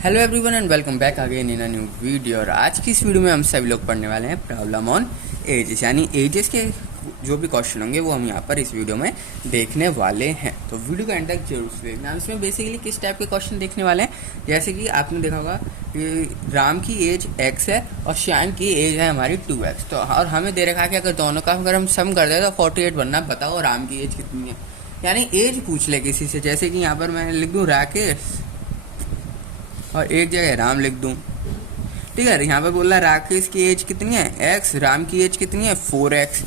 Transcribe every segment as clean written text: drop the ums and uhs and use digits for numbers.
Hello everyone and welcome back again in a new video. और आज की इस वीडियो में हम सभी लोग पढ़ने वाले हैं प्रॉब्लम ऑन एजेस, यानी एजेस के जो भी क्वेश्चन होंगे वो हम यहाँ पर इस वीडियो में देखने वाले हैं। तो वीडियो का एंड तक जरूर से देखना। हम इसमें बेसिकली किस टाइप के क्वेश्चन देखने वाले हैं, जैसे कि आपने देखा होगा कि राम की एज x है और श्याम की एज है हमारी 2x। तो और हमें दे रखा है कि अगर दोनों का अगर हम सम कर दें तो 48 बनना। बताओ राम की एज कितनी है, यानी एज पूछ ले किसी से। जैसे कि यहाँ पर मैं लिख दूँ राकेश और एक जगह राम लिख दूं, ठीक है। यहाँ पे बोल रहा है राकेश की एज कितनी है x, राम की एज कितनी है 4x,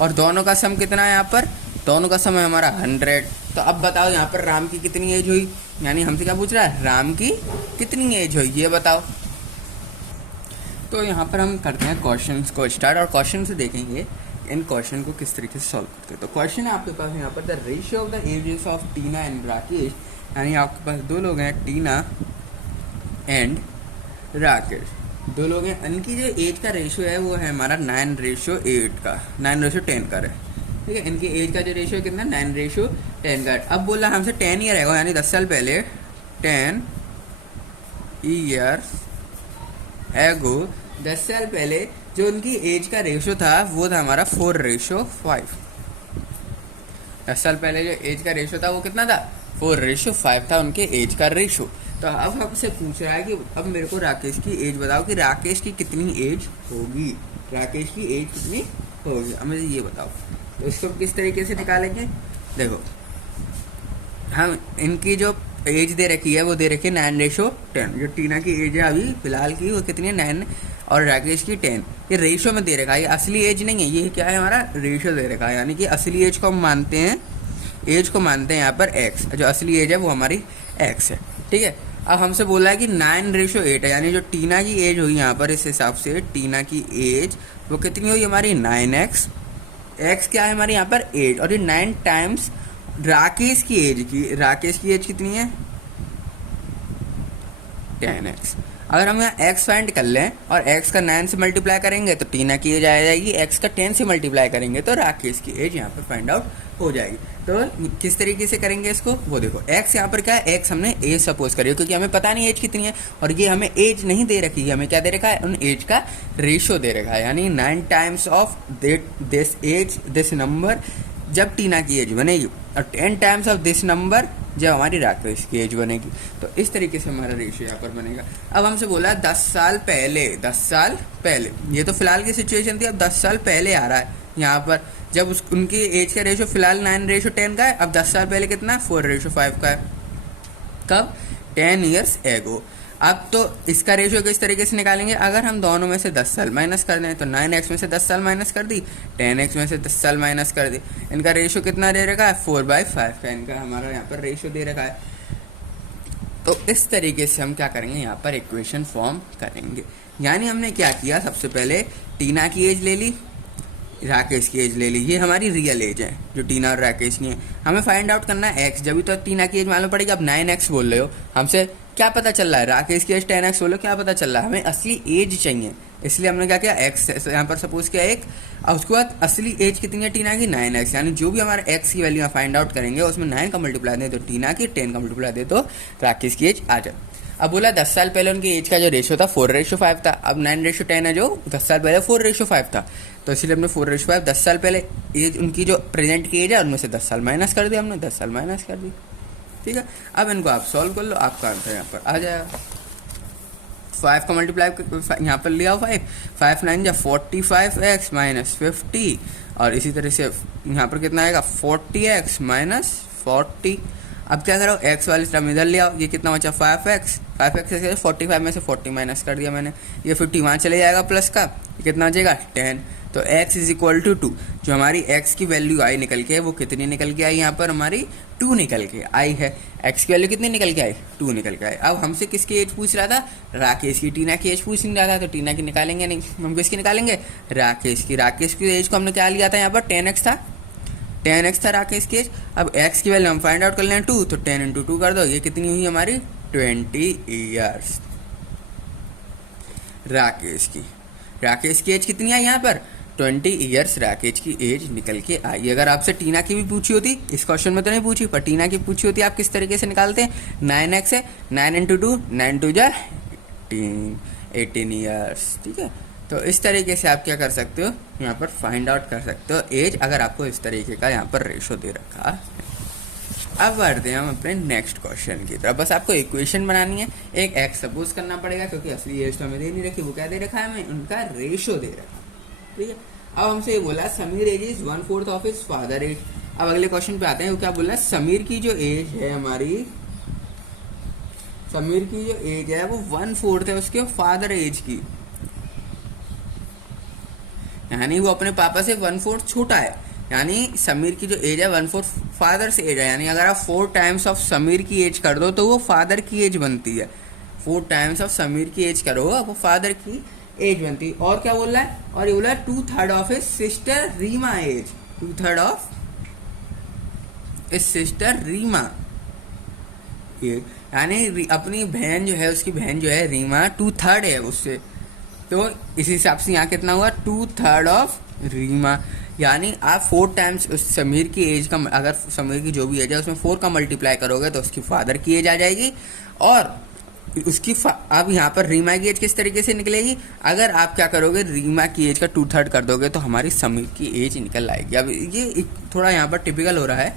और दोनों का सम कितना है, यहाँ पर दोनों का सम है हमारा 100। तो अब बताओ यहाँ पर राम की कितनी एज हुई, यानी हमसे क्या पूछ रहा है, राम की कितनी एज हुई ये बताओ। तो यहाँ पर हम करते हैं क्वेश्चन को स्टार्ट, और क्वेश्चन से देखेंगे इन क्वेश्चन को किस तरीके से सॉल्व करते हैं। तो क्वेश्चन है आपके पास यहाँ पर the ratio of the ages of Tina and Rakesh, यानी आपके पास दो लोग हैं टीना एंड राकेश, दो लोग हैं। इनकी जो एज का रेशियो है वो है हमारा 9:8 का, 9:10 का है, ठीक है। इनकी एज का जो रेशियो कितना है 9:10 का। अब बोला हमसे 10 ईयर है, यानी 10 साल पहले, 10 ईयर्स एगो, 10 साल पहले जो उनकी एज का रेशियो था वो था हमारा 4:5। 10 साल पहले जो एज का रेशियो था वो कितना था, 4:5 था उनके एज का रेशियो। तो अब हमसे पूछ रहा है कि अब मेरे को राकेश की एज बताओ कि राकेश की कितनी एज होगी, राकेश की एज कितनी होगी, अब मुझे ये बताओ। तो इसको किस तरीके से निकालेंगे, देखो हम इनकी जो एज दे रखी है वो दे रखी है 9:10। जो टीना की एज है अभी फिलहाल की वो कितनी है 9, और राकेश की 10। ये रेशियो में दे रखा है, ये असली एज नहीं है, ये क्या है हमारा रेशियो दे रखा है, यानी कि असली एज को हम मानते हैं, एज को मानते हैं यहाँ पर x, जो असली एज है वो हमारी x है, ठीक है। अब हमसे बोला है कि 9:8 है, यानी जो टीना की एज हुई यहाँ पर इस हिसाब से टीना की एज वो कितनी हुई हमारी 9x, x क्या है हमारी यहाँ पर 8, और ये 9 टाइम्स राकेश की एज की, राकेश की एज कितनी है 10x। अगर हम यहाँ x फाइंड कर लें और x का 9 से मल्टीप्लाई करेंगे तो टीना की एज आ जाएगी, x का 10 से मल्टीप्लाई करेंगे तो राकेश की एज यहाँ पर फाइंड आउट हो जाएगी। तो किस तरीके से करेंगे इसको, वो देखो x यहाँ पर क्या है, x हमने एज सपोज करी क्योंकि हमें पता नहीं एज कितनी है, और ये हमें एज नहीं दे रखी है, हमें क्या दे रखा है, उन एज का रेशियो दे रखा है, यानी 9 times of this age, this number जब टीना की एज बनेगी, और 10 टाइम्स ऑफ दिस नंबर जब हमारी राकेश की एज बनेगी। तो इस तरीके से हमारा रेशियो यहाँ पर बनेगा। अब हमसे बोला 10 साल पहले, 10 साल पहले, ये तो फिलहाल की सिचुएशन थी, अब 10 साल पहले आ रहा है यहाँ पर, जब उनकी एज का रेशियो फिलहाल 9:10 का है, अब 10 साल पहले कितना 4:5 का है, कब 10 ईयर्स एगो। अब तो इसका रेशियो किस तरीके से निकालेंगे, अगर हम दोनों में से 10 साल माइनस कर दें तो 9x में से 10 साल माइनस कर दी, 10x में से 10 साल माइनस कर दी, इनका रेशियो कितना दे रखा है 4/5 का, इनका हमारा यहाँ पर रेशियो दे रखा है। तो इस तरीके से हम क्या करेंगे, यहाँ पर इक्वेशन फॉर्म करेंगे। यानी हमने क्या किया, सबसे पहले टीना की एज ले ली, राकेश की एज ले ली, ये हमारी रियल एज है जो टीना और राकेश की है। हमें फाइंड आउट करना है x, जब भी तो टीना की एज मालूम पड़ेगी। अब 9x बोल रहे हो, हमसे क्या पता चल रहा है, राकेश की एज 10x बोलो, क्या पता चल रहा है, हमें असली एज चाहिए, इसलिए हमने क्या किया x यहाँ पर सपोज किया 1, और उसके बाद असली एज कितनी है टीना की 9x, यानी जो भी हमारा x की वैल्यू फाइंड आउट करेंगे उसमें 9 का मल्टीप्लाई दे तो टीना की, 10 का मल्टीप्लाई दे तो राकेश की एज आ जाए। अब बोला 10 साल पहले उनकी एज का जो रेशियो था 4:5 था, अब 9:10 है जो 10 साल पहले 4:5 था, तो इसलिए हमने 4:5 10 साल पहले एज उनकी जो प्रेजेंट की एज है उनमें से 10 साल माइनस कर दिया, हमने 10 साल माइनस कर दी, ठीक है। अब इनको आप सॉल्व कर लो, आपका आंसर यहाँ पर आ जाएगा। 5 का मल्टीप्लाई यहाँ पर लिया 5 9 जा 45x माइनस 50, और इसी तरह से यहाँ पर कितना आएगा 40x माइनस 40। अब क्या करो, x वाली टर्म इधर ले आओ, ये कितना बचा 5x, 5x से 45 में से 40 माइनस कर दिया मैंने, ये 50 वहाँ चले जाएगा प्लस का, ये कितना बचेगा 10। तो x इज इक्वल टू 2, जो हमारी x की वैल्यू आई निकल के वो कितनी निकल के आई, यहाँ पर हमारी 2 निकल के आई है। x की वैल्यू कितनी निकल के आई, 2 निकल के आई। अब हमसे किसकी एज पूछ रहा था, राकेश की, टीना की एज पूछ नहीं रहा था, तो टीना की निकालेंगे नहीं, हम किसकी निकालेंगे, राकेश की। राकेश की एज को हमने क्या लिया था, यहाँ पर 10x था, 10x था राकेश की एज। अब x की वैल्यू हम फाइंड आउट कर लें 2, तो 10 × 2 कर दो, ये कितनी हुई हमारी 20 ईयर्स। राकेश की एज कितनी है यहाँ पर 20 ईयर्स राकेश की एज निकल के आई। अगर आपसे टीना की भी पूछी होती, इस क्वेश्चन में तो नहीं पूछी, पर टीना की पूछी होती, आप किस तरीके से निकालते हैं? 9x है, 9 इंटू 2, 9 2 जा 18 ईयर्स, ठीक है। तो इस तरीके से आप क्या कर सकते हो, यहाँ पर फाइंड आउट कर सकते हो एज, अगर आपको इस तरीके का यहाँ पर रेशो दे रखा है। अब बढ़ते हैं हम अपने नेक्स्ट क्वेश्चन की तरफ। बस आपको इक्वेशन बनानी है, एक एक्स सपोज करना पड़ेगा, क्योंकि असली एज तो हमें दे नहीं रखी, वो क्या दे रखा है हमें, उनका रेशो दे रखा है, ठीक है। अब हमसे ये बोला Sameer age is 1/4 of his father age. अब अगले क्वेश्चन पे आते हैं, वो क्या बोला, समीर की जो एज है हमारी, समीर की जो एज है वो 1/4 है उसके फादर एज की, यानी वो अपने पापा से 1/4 छोटा है। यानी समीर की जो एज है 1/4 फादर से एज है, यानी अगर आप 4 टाइम्स ऑफ समीर की एज कर दो तो वो फादर की एज बनती है। 4 टाइम्स ऑफ समीर की एज करो वो फादर की एज बनती है। और क्या बोल रहा है, और ये बोला है 2/3 of his sister Reema age, 2/3 of his sister Reema age, यानी अपनी बहन जो है, उसकी बहन जो है रीमा 2/3 है उससे, तो इस हिसाब से यहाँ कितना हुआ, 2/3 ऑफ रीमा। यानी आप 4 टाइम्स उस समीर की एज का, अगर समीर की जो भी एज है उसमें 4 का मल्टीप्लाई करोगे तो उसकी फादर की एज आ जाएगी। और उसकी अब यहाँ पर रीमा की एज किस तरीके से निकलेगी, अगर आप क्या करोगे, रीमा की एज का 2/3 कर दोगे तो हमारी समीर की एज निकल आएगी। अब ये थोड़ा यहाँ पर टिपिकल हो रहा है,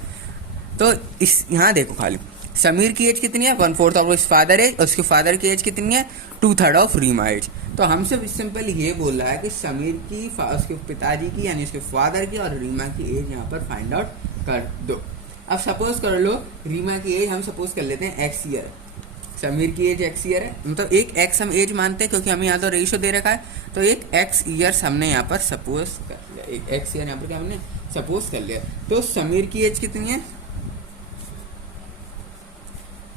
तो इस यहाँ देखो खाली समीर की एज कितनी है, 1/4 ऑफ हिज फादर एज, उसके फादर की एज कितनी है, 2/3 ऑफ रीमा एज। तो हमसे सिंपल ये बोल रहा है कि समीर की, उसके पिताजी की यानी उसके फादर की और रीमा की एज यहाँ पर फाइंड आउट कर दो। अब सपोज कर लो रीमा की एज हम सपोज कर लेते हैं x ईयर, समीर की एज x ईयर है, मतलब एक x हम एज मानते हैं क्योंकि हमें यहाँ तो रेशो दे रखा है, तो एक x ईयर्स हमने यहाँ पर सपोज कर लिया, एक x ईयर यहाँ पर क्या हमने सपोज कर लिया। तो समीर की एज कितनी है,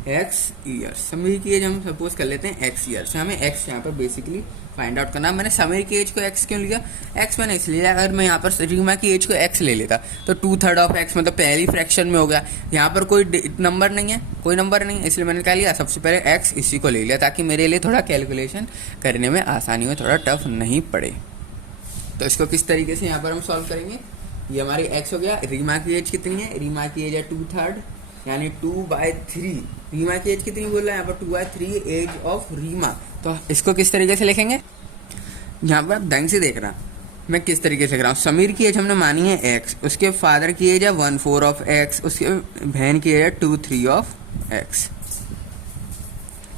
x ईयर, समीर की एज हम सपोज कर लेते हैं x ईयर से, हमें x यहाँ पर बेसिकली फाइंड आउट करना। मैंने समीर की एज को x क्यों लिया, x मैंने इसलिए लिया, अगर मैं यहाँ पर रीमा की एज को x ले लेता तो 2/3 ऑफ x मतलब पहली फ्रैक्शन में हो गया, यहाँ पर कोई नंबर नहीं है, कोई नंबर नहीं है, इसलिए मैंने क्या लिया, सबसे पहले x इसी को ले लिया ताकि मेरे लिए थोड़ा कैलकुलेशन करने में आसानी हो, थोड़ा टफ नहीं पड़े। तो इसको किस तरीके से यहाँ पर हम सॉल्व करेंगे, ये हमारी x हो गया, रीमा की एज कितनी है, रीमा की एज है 2/3 यानी 2/3, रीमा की एज कितनी बोल रहा है यहाँ पर 2/3 एज ऑफ रीमा। तो इसको किस तरीके से लिखेंगे, यहाँ पर ढंग से देखना मैं किस तरीके से लिख रहा हूँ। समीर की एज हमने मानी है x, उसके फादर की एज है 1/4 ऑफ x, उसके बहन की एज है 2/3 ऑफ x।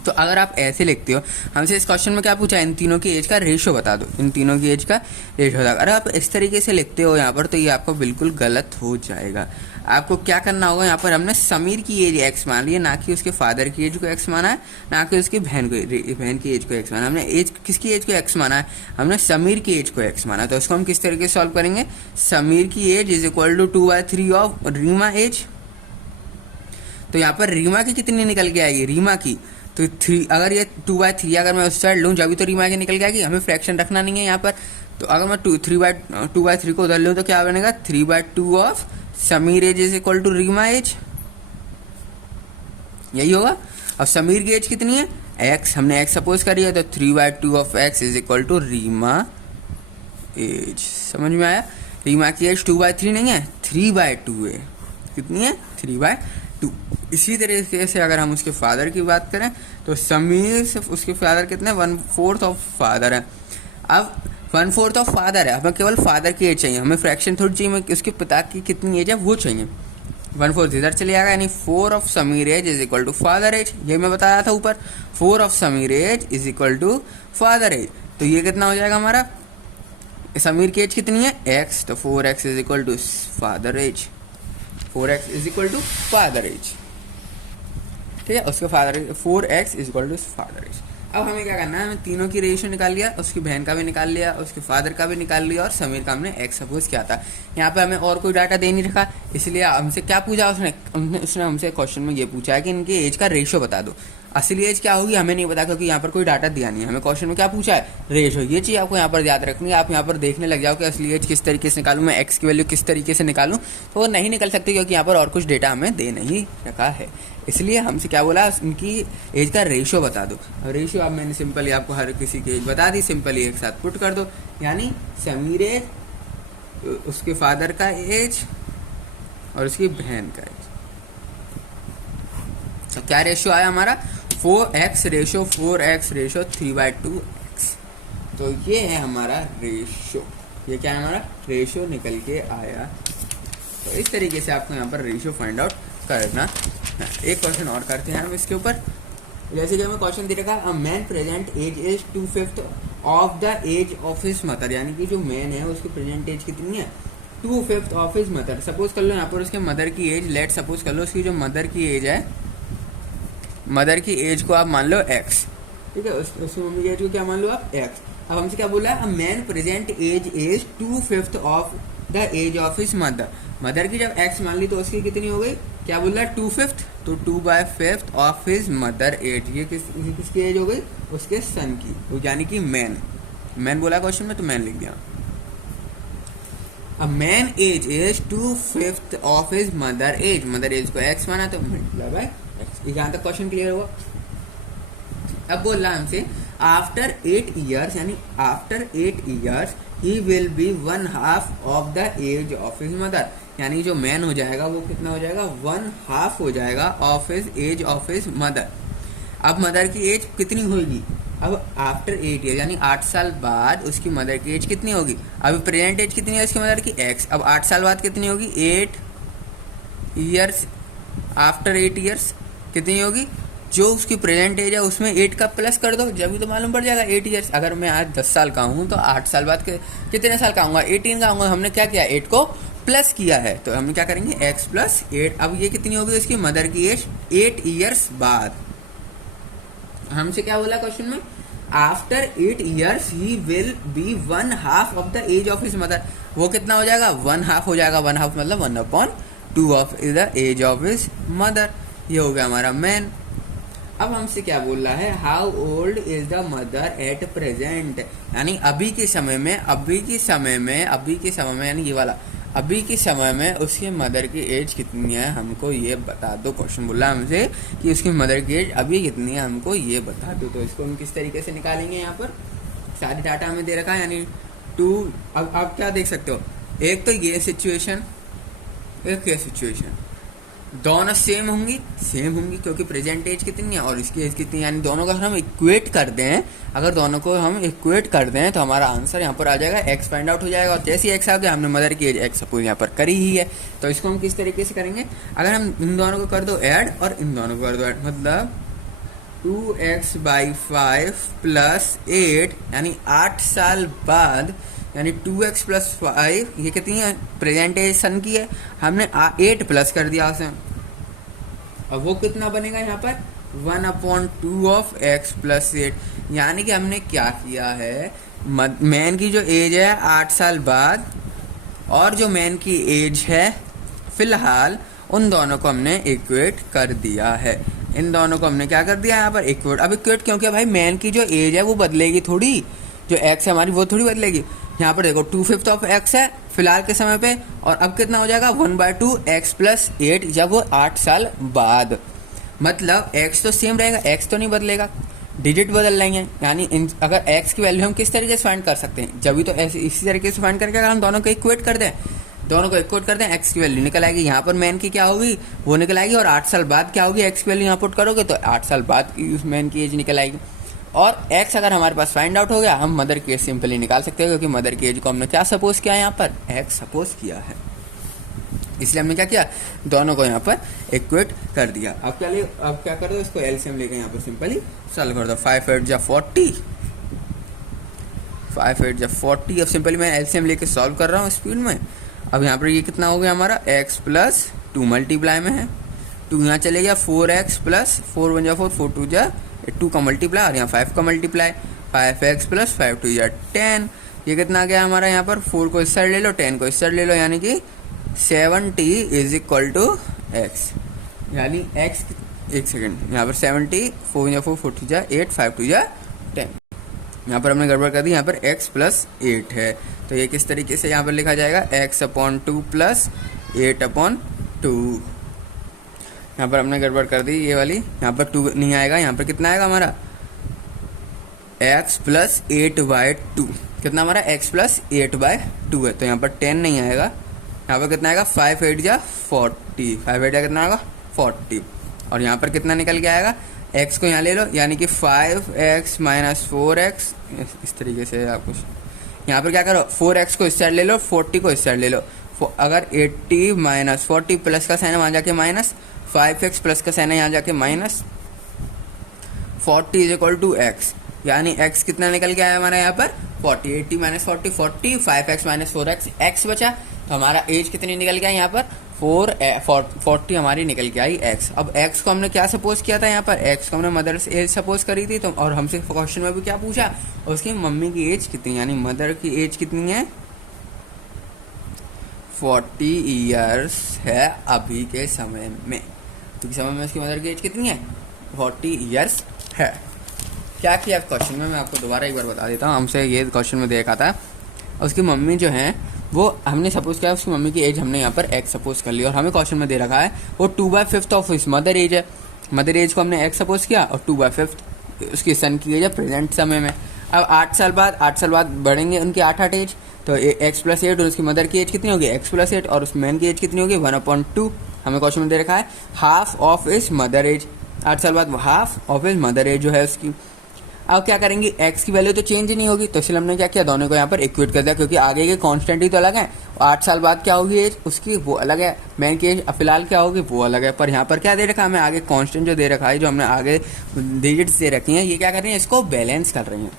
तो अगर आप ऐसे लिखते हो, हमसे इस क्वेश्चन में क्या पूछा है, इन तीनों की एज का रेशो बता दो, इन तीनों की एज का रेशो बता दो। अगर आप इस तरीके से लिखते हो यहाँ पर तो ये आपको बिल्कुल गलत हो जाएगा। आपको क्या करना होगा, यहाँ पर हमने समीर की एज x मान ली है, ना कि उसके फादर की एज को x माना है, ना कि उसकी बहन की एज को x माना। हमने एज किसकी एज को x माना है, हमने समीर की एज को x माना। तो इसको हम किस तरीके से सॉल्व करेंगे, समीर की age is equal to 2/3 of Reema age. तो यहाँ पर रीमा की कितनी निकल के आएगी, रीमा की तो 3, अगर ये 2/3 अगर मैं उस साइड लूँ जब भी तो रीमा की निकल के आएगी, हमें फ्रैक्शन रखना नहीं है यहाँ पर। तो अगर मैं 2/3 को उधर लूँ तो क्या बनेगा, 3/2 of Sameer age is equal to Reema age, यही होगा। अब समीर की एज कितनी है, x, हमने x सपोज करी है, तो 3/2 of x is equal to Reema age. समझ में आया, रीमा की एज 2/3 नहीं है, 3/2 है, कितनी है, 3/2। इसी तरीके से अगर हम उसके फादर की बात करें तो समीर से उसके फादर कितने, 1/4 ऑफ फादर है। अब 1/4 ऑफ फादर है, हमें केवल फादर की एज चाहिए, हमें फ्रैक्शन थोड़ी चाहिए, उसके पिता की कितनी एज है वो चाहिए। 1/4 इधर चले जाएगा, यानी 4 of Sameer age is equal to father age, ये मैं बताया था ऊपर, 4 of Sameer age is equal to father age. तो ये कितना हो जाएगा हमारा, समीर की एज कितनी है x, तो 4x is equal to father age, 4x is equal to father age, ठीक है। उसके father 4x is equal to father age. अब हमें क्या करना है, हमें तीनों की रेशियो निकाल लिया, उसकी बहन का भी निकाल लिया, उसके फादर का भी निकाल लिया और समीर का हमने x सपोज किया था। यहाँ पे हमें और कोई डाटा दे नहीं रखा, इसलिए हमसे क्या पूछा उसने हमसे क्वेश्चन में ये पूछा है कि इनकी एज का रेशियो बता दो। असली एज क्या होगी हमें नहीं पता, क्योंकि यहाँ पर कोई डाटा दिया नहीं है। हमें क्वेश्चन में क्या पूछा है, रेशो। ये चीज़ आपको यहाँ पर याद रखनी है। आप यहाँ पर देखने लग जाओ कि असली एज किस तरीके से निकालूं, मैं एक्स की वैल्यू किस तरीके से निकालूं, तो वो नहीं निकल सकती, क्योंकि यहाँ पर और कुछ डेटा हमें दे नहीं रखा है। इसलिए हमसे क्या बोला, उनकी एज का रेशो बता दो। रेशो अब मैंने सिंपली आपको हर किसी की एज बता दी, सिंपली एक साथ पुट कर दो, यानी समीर एज उसके फादर का एज और उसकी बहन का एज। तो क्या रेशियो आया हमारा 4x ratio 4x ratio 3/2x। तो ये है हमारा रेशियो, ये क्या है हमारा रेशियो निकल के आया। तो इस तरीके से आपको यहाँ पर रेशियो फाइंड आउट करना है। एक क्वेश्चन और करते हैं हम इसके ऊपर। जैसे कि हमें क्वेश्चन दे रखा है a man present age is 2/5 of the age of his mother, यानी कि जो मैन है उसकी प्रेजेंट एज कितनी है 2/5 ऑफ हिज मदर। सपोज कर लो यहाँ पर उसके मदर की एज, लेट सपोज कर लो उसकी जो मदर की एज है, मदर की एज को आप मान लो x, ठीक है, उसकी मम्मी की एज को क्या मान लो आप x। अब हमसे क्या बोला है a man present age is 2/5 of the age of his mother. Mother की जब x मान ली तो उसकी कितनी हो गई, क्या बोल रहा है 2/5, तो 2/5 ऑफ हिज मदर एज। ये किसकी एज हो गई, उसके सन की, यानी कि मैन बोला क्वेश्चन में तो मैन लिख दिया। A man age is 2/5 of his mother age, mother age को x माना तो मल्टीप्लाई बाय x। यहाँ तक क्वेश्चन क्लियर हुआ। अब बोल रहा है हमसे आफ्टर 8 ईयर्स, यानी after 8 years he will be 1/2 of the age of his mother, यानी जो मैन हो जाएगा वो कितना हो जाएगा 1/2 हो जाएगा of his age of his mother. अब मदर की एज कितनी होगी, अब आफ्टर 8 ईयर यानी 8 साल बाद उसकी मदर की एज कितनी होगी। अभी प्रेजेंट एज कितनी है उसकी मदर की x, अब 8 साल बाद कितनी होगी 8 ईयर्स, आफ्टर 8 ईयर्स कितनी होगी, जो उसकी प्रेजेंट एज है उसमें 8 का प्लस कर दो, जब भी तो मालूम पड़ जाएगा 8 ईयर्स। अगर मैं आज 10 साल का हूँ तो 8 साल बाद कितने साल का आऊँगा 18 का आऊँगा। हमने क्या किया 8 को प्लस किया है, तो हम क्या करेंगे x + 8। अब ये कितनी होगी उसकी मदर की एज 8 ईयर्स बाद। हमसे क्या बोला क्वेश्चन में after 8 years he will be 1/2 of the age of his mother, वो कितना हो जाएगा 1/2 हो जाएगा, 1/2 मतलब 1/2 of the age of his mother. ये हो गया हमारा मैन। अब हमसे क्या बोल रहा है how old is the mother at present, यानी अभी के समय में यानी ये वाला अभी के समय में उसकी मदर की एज कितनी है हमको ये बता दो। क्वेश्चन बोला हमसे कि उसकी मदर की एज अभी कितनी है हमको ये बता दो। तो इसको हम किस तरीके से निकालेंगे, यहाँ पर सारी डाटा हमें दे रखा है, यानी 2। अब आप क्या देख सकते हो, एक तो ये सिचुएशन, एक ये सिचुएशन, दोनों सेम होंगी क्योंकि प्रेजेंट एज कितनी है और इसकी एज कितनी है, यानी दोनों का हम इक्वेट कर दें, अगर दोनों को हम इक्वेट कर दें तो हमारा आंसर यहाँ पर आ जाएगा x फाइंड आउट हो जाएगा। और जैसे ही x आ गया हमने मदर की एज x सपोज यहाँ पर करी ही है, तो इसको हम किस तरीके से करेंगे, अगर हम इन दोनों को कर दो ऐड और इन दोनों को कर दो ऐड, मतलब 2x/5 + 8 यानी 8 साल बाद, यानी 2x + 5 ये कितनी है प्रेजेंट एज सन की है, हमने 8 प्लस कर दिया उसे। अब वो कितना बनेगा यहाँ पर 1/2 ऑफ x + 8, यानी कि हमने क्या किया है मैन की जो एज है 8 साल बाद और जो मैन की एज है फिलहाल, उन दोनों को हमने इक्वेट कर दिया है। इन दोनों को हमने क्या कर दिया यहाँ पर इक्वेट। अब इक्वेट क्योंकि भाई मैन की जो एज है वो बदलेगी थोड़ी, जो x है हमारी वो थोड़ी बदलेगी। यहाँ पर देखो 2/5 ऑफ x है फिलहाल के समय पे, और अब कितना हो जाएगा 1/2 x + 8 जब वो 8 साल बाद, मतलब x तो सेम रहेगा, x तो नहीं बदलेगा, डिजिट बदल लेंगे। यानी अगर x की वैल्यू हम किस तरीके से फाइंड कर सकते हैं, जब भी तो ऐसे इसी तरीके से फाइंड करके अगर हम दोनों को इक्वेट कर दें, x की वैल्यू निकल आएगी, यहाँ पर मैन की क्या होगी वो निकल आएगी, और 8 साल बाद क्या होगी x की वैल्यू यहाँ पुट करोगे तो 8 साल बाद उस मैन की एज निकल आएगी। और x अगर हमारे पास फाइंड आउट हो गया, हम मदर की एज सिंपली निकाल सकते हैं, क्योंकि मदर की एज को हमने क्या सपोज किया है यहाँ पर x सपोज किया है, इसलिए हमने क्या किया दोनों को यहाँ पर इक्वेट कर दिया। अब क्या कर दो इसको एलसीएम लेकर यहाँ पर सिंपली सॉल्व कर दो। 5 8 जा 40, 5 8 जा 40। अब सिंपली मैं एलसीएम लेके सॉल्व कर रहा हूँ स्पीड में। अब यहाँ पर ये कितना हो गया हमारा x + 2 मल्टीप्लाई में है, 2 यहाँ चले गया 4x + 4 1 जा 4 4 2 जा 2 का मल्टीप्लाई, और यहाँ 5 का मल्टीप्लाई, 5x + 5 2 या 10। ये कितना आ गया हमारा यहाँ पर 4 को इस साइड ले लो 10 को इस साइड ले लो, यानी कि 70 = x, यानी x एक सेकेंड यहाँ पर 70 4 या 4 4 2 जा 8 5 2 जा 10। यहाँ पर हमने गड़बड़ कर दी, यहाँ पर x + 8 है, तो ये किस तरीके से यहाँ पर लिखा जाएगा x/2 + 8/2। यहाँ पर हमने गड़बड़ कर दी ये वाली, यहाँ पर 2 नहीं आएगा, यहाँ पर कितना आएगा हमारा x + 8/2, कितना हमारा x प्लस 8/2 है, तो यहाँ पर 10 नहीं आएगा, यहाँ पर कितना आएगा 5 8 जा 40, 5 8 जा कितना आएगा 40, और यहाँ पर कितना निकल के आएगा, x को यहाँ ले लो, यानी कि 5x माइनस 4x, इस तरीके से आप कुछ यहाँ पर क्या करो, 4x को इस साइड ले लो, 40 को इस साइड ले लो, अगर 80 माइनस 40 प्लस का साइन है वहाँ जाके माइनस, 5x प्लस का साइन है यहाँ जाके minus, 40 is equal to x, यानी x कितना निकल के आया हमारा यहाँ पर 40, 80 minus 40 40, 5x minus 4x, x बचा, तो हमारा एज कितनी निकल गया यहाँ पर 40 हमारी निकल के आई x। अब x को हमने क्या सपोज किया था यहाँ पर, x को हमने मदर एज सपोज करी थी, तो और हमसे क्वेश्चन में भी क्या पूछा, उसकी मम्मी की एज कितनी, यानी मदर की एज कितनी है 40 ईयर्स है अभी के समय में, क्योंकि समय में उसकी मदर की एज कितनी है 40 ईयर्स है। क्या किया क्वेश्चन में, मैं आपको दोबारा एक बार बता देता हूँ, हमसे ये क्वेश्चन में देखा था, उसकी मम्मी जो है वो हमने सपोज किया, उसकी मम्मी की एज हमने यहाँ पर x सपोज कर लिया, और हमें क्वेश्चन में दे रखा है वो 2/5 ऑफ इस मदर एज है, मदर एज को हमने x सपोज किया, और 2/5 उसकी सन की एज है प्रेजेंट समय में। अब 8 साल बाद बढ़ेंगे उनकी 8 एज, तो x प्लस 8 और उसकी मदर की एज कितनी होगी x प्लस 8, और उस मैन की एज कितनी होगी 1/2, हमें क्वेश्चन में दे रखा है half of is mother age, 8 साल बाद half of is mother age जो है उसकी। अब क्या करेंगे, x की वैल्यू तो चेंज ही नहीं होगी, तो इसलिए हमने क्या किया, दोनों को यहाँ पर इक्वेट कर दिया, क्योंकि आगे के कांस्टेंट ही तो अलग है, 8 साल बाद क्या होगी एज उसकी वो अलग है, मैन की एज फिलहाल क्या होगी वो अलग है, पर यहाँ पर क्या दे रखा है हमें, आगे कांस्टेंट जो दे रखा है, जो हमने आगे डिजिट्स दे रखी हैं, ये क्या कर रही हैं, इसको बैलेंस कर रही हैं,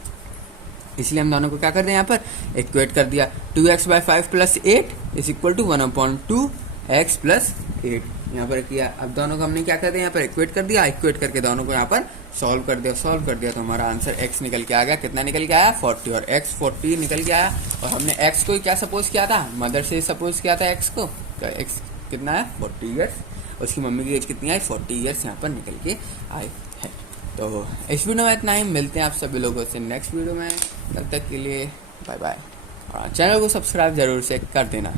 इसलिए हम दोनों को क्या कर दें यहाँ पर इक्वेट कर दिया, 2x/5 plus 8 is equal to 1/2 x plus 8 यहाँ पर किया। अब दोनों को हमने क्या कर दिया, यहाँ पर इक्वेट कर दिया, इक्वेट करके दोनों को यहाँ पर सॉल्व कर दिया, तो हमारा आंसर x निकल के आ गया, कितना निकल के आया 40, और x 40 निकल के आया, और हमने x को क्या सपोज किया था, मदर से सपोज किया था x को, तो x कितना है 40 ईयर्स, उसकी मम्मी की एज कितनी आई 40 ईयर्स यहाँ पर निकल के आई है। तो इस वीडियो में इतना ही, मिलते हैं आप सभी लोगों से नेक्स्ट वीडियो में, तब तक के लिए बाय बाय, और चैनल को सब्सक्राइब जरूर से कर देना।